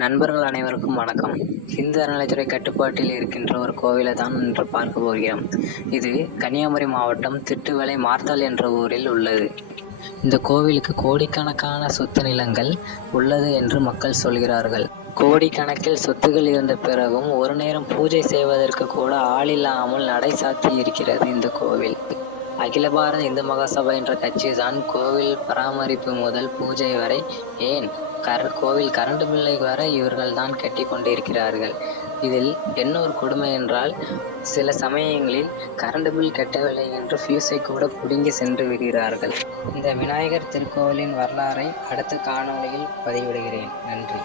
நண்பர்கள் அனைவருக்கும் வணக்கம். இந்து அறநிலைத்துறை கட்டுப்பாட்டில் இருக்கின்ற ஒரு கோவிலை தான் இன்று பார்க்க போகிறோம். இது கன்னியாகுமரி மாவட்டம் திட்டுவளை மார்த்தாள் என்ற ஊரில் உள்ளது. இந்த கோவிலுக்கு கோடிக்கணக்கான சொத்து நிலங்கள் உள்ளது என்று மக்கள் சொல்கிறார்கள். கோடிக்கணக்கில் சொத்துகள் இருந்த பிறகும் ஒரு நேரம் பூஜை செய்வதற்கு கூட ஆளில்லாமல் நடை சாத்தி இருக்கிறது இந்த கோவில். அகில பாரத இந்து மகாசபா என்ற கட்சி தான் கோவில் பராமரிப்பு முதல் பூஜை வரை ஏன் கர கோவில் கரண்ட் பில்லை வர இவர்கள் தான் கட்டி கொண்டிருக்கிறார்கள். இதில் என்ன ஒரு கொடுமை என்றால் சில சமயங்களில் கரண்ட் பில் கட்டவில்லை என்று ஃபியூஸை கூட பிடுங்கி சென்று விடுகிறார்கள். இந்த விநாயகர் திருக்கோவிலின் வரலாறை அடுத்த காணொளியில் பதிவிடுகிறேன். நன்றி.